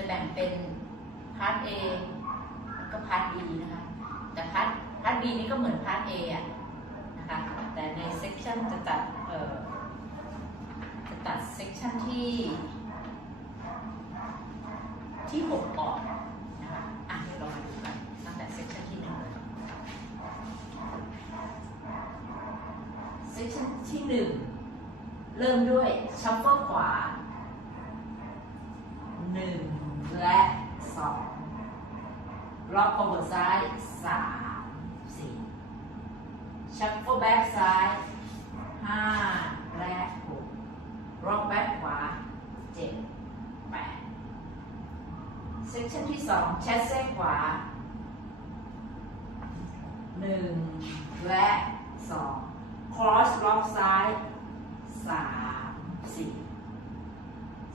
จะแบ่งเป็นพาร์ท A แล้วก็พาร์ท B นะคะ แต่พาร์ทพาร์ท B นี่ก็เหมือนพาร์ท A อะนะคะ แต่ในเซกชันจะตัดเอ่อจะตัดเซกชันที่ ที่หกออกนะคะอะเดี๋ยวเรามาดูกันตั้งแต่เซกชันที่หนึ่งเลยเซกชันที่หนึ่งเริ่มด้วยชัฟเฟิลขวาหนึ่ง และสองล็อกคอเวอร์ซ้ายสามสี่ชัฟเฟิลแบ็กซ้ายห้าและหกล็อกแบ็กขวาเจ็ดแปดเซกชันที่สองแชสเซ่ขวาหนึ่งและสองครอสล็อกซ้ายสามสี่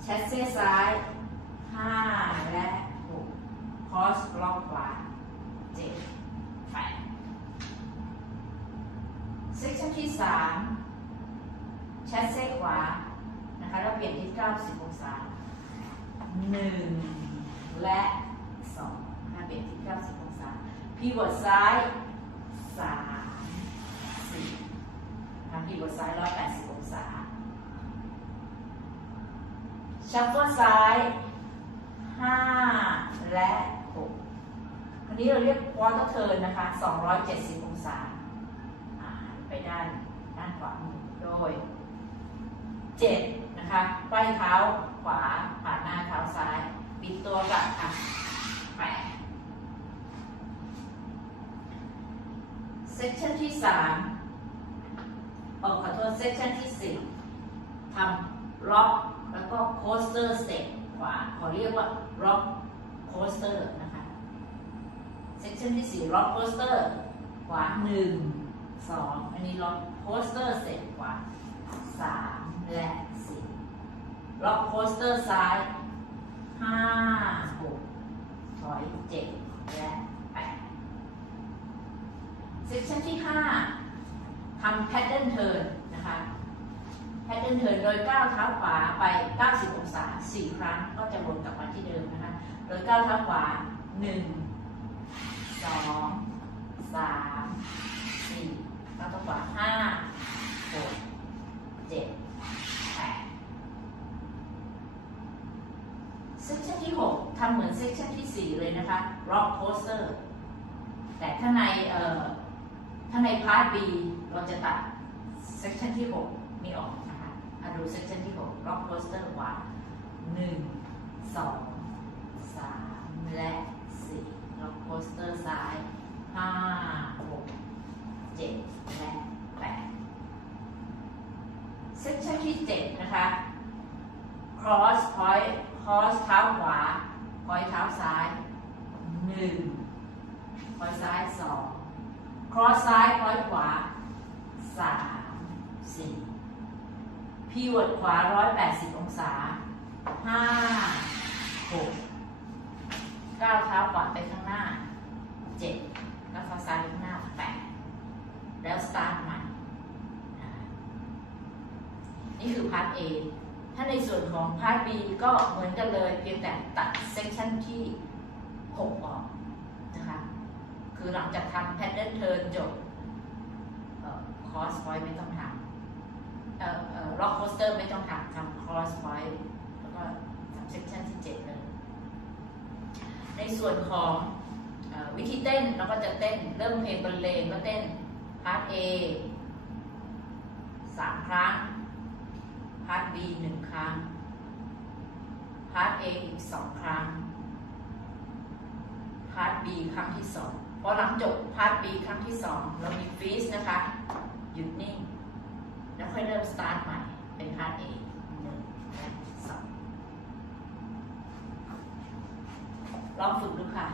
แชสเซ่ซ้ายห้าและหก ครอสล็อกขวาเจ็ดแปดเซกชันที่สามแชสเซ่ขวานะคะเราเปลี่ยนที่ 90 องศาหนึ่งและสองห้าเปลี่ยนที่เก้าสิบองศาพีวอดซ้ายสามสี่ทำพีวอดซ้ายร้อยแปดสิบองศาชัฟเฟิลซ้ายห้าและ นนี้เราเรียกควอเตอร์เทิร์นนะคะสองร้องศาไปด้านด้านขวามือโดยเจ็ดนะคะไขว้เท้าขวาผ่านหน้าเท้าซ้ายปิดตัวกลับค่ะแปดเซสชันที่สามเออขอโทษเซสชันที่สี่ทำล็อกแล้วก็โคสเตอร์สเต็ปขวาขอเรียกว่าล็อกโคสเตอร์นะ คะเซสชันที่สี่ล็อกโคสเตอร์ ขวาหนึ่งสองอันนี้ล็อกโคสเตอร์เสเต็ปขวาสามและสี่ล็อกโคสเตอร์ซ้ายห้าหกถอยเจ็ดและแปดเซสชันที่ห้าทำแพทเทิร์นเทิร์นนะคะแพทเทิร์นเทิร์นโดยก้าวเท้าขวาไป 90 องศา 4 ครั้งก็จะวนกลับมาที่เดิมนะคะ โดยก้าวเท้าขวา 1 2 3 4ก้าวเท้าขวา5 6เจ็ดแปดเซกชันที่6ทำเหมือนเซกชันที่4เลยนะคะ rock coaster แต่ถ้าในเอ่อถ้าในพาร์ท B เราจะตัดเซกชันที่6มีออกนะคะดูเซกชันที่6 rock coaster ขวา1 2 3 และ 4 rock coaster ซ้าย 5 6 7 และ8เซสชันที่ 7 นะคะ cross point cross เท้าขวา point เท้าซ้าย 1 point ซ้าย 2 cross ซ้าย point ขวา 3 4 pivot ขวา 180 องศา 5 6ก้าวเท้าขวาไปข้างหน้า 7 ก้าวเท้าซ้ายไปข้างหน้า 8 แล้ว start ใหม่นะคะ นี่คือพาร์ท A ถ้าในส่วนของพาร์ท B ก็เหมือนกันเลยเพียงแต่ตัดเซกชันที่ 6 ออกนะคะ คือหลังจากทำ pattern turn จบเอ่อ cross point ไม่ต้องทำเอ่อเอ่อ rock coaster ไม่ต้องทำทำ cross point แล้วก็ทำเซกชันที่ 7 เลย ในส่วนของออวิธีเต้นเราก็จะเต้นเริ่มเพลงบรรเลงก็เต้นพาร์ท A สามครั้ง พาร์ท B หนึ่งครั้ง พาร์ท A อีกสองครั้ง พาร์ท B ครั้งที่สองพอหลังจบพาร์ท B ครั้งที่สองเรามีฟรีซนะคะ หยุดนิ่ง แล้วค่อยเริ่มสตาร์ทใหม่ เป็นพาร์ท A หนึ่งและสองลองฝึกดูค่ะ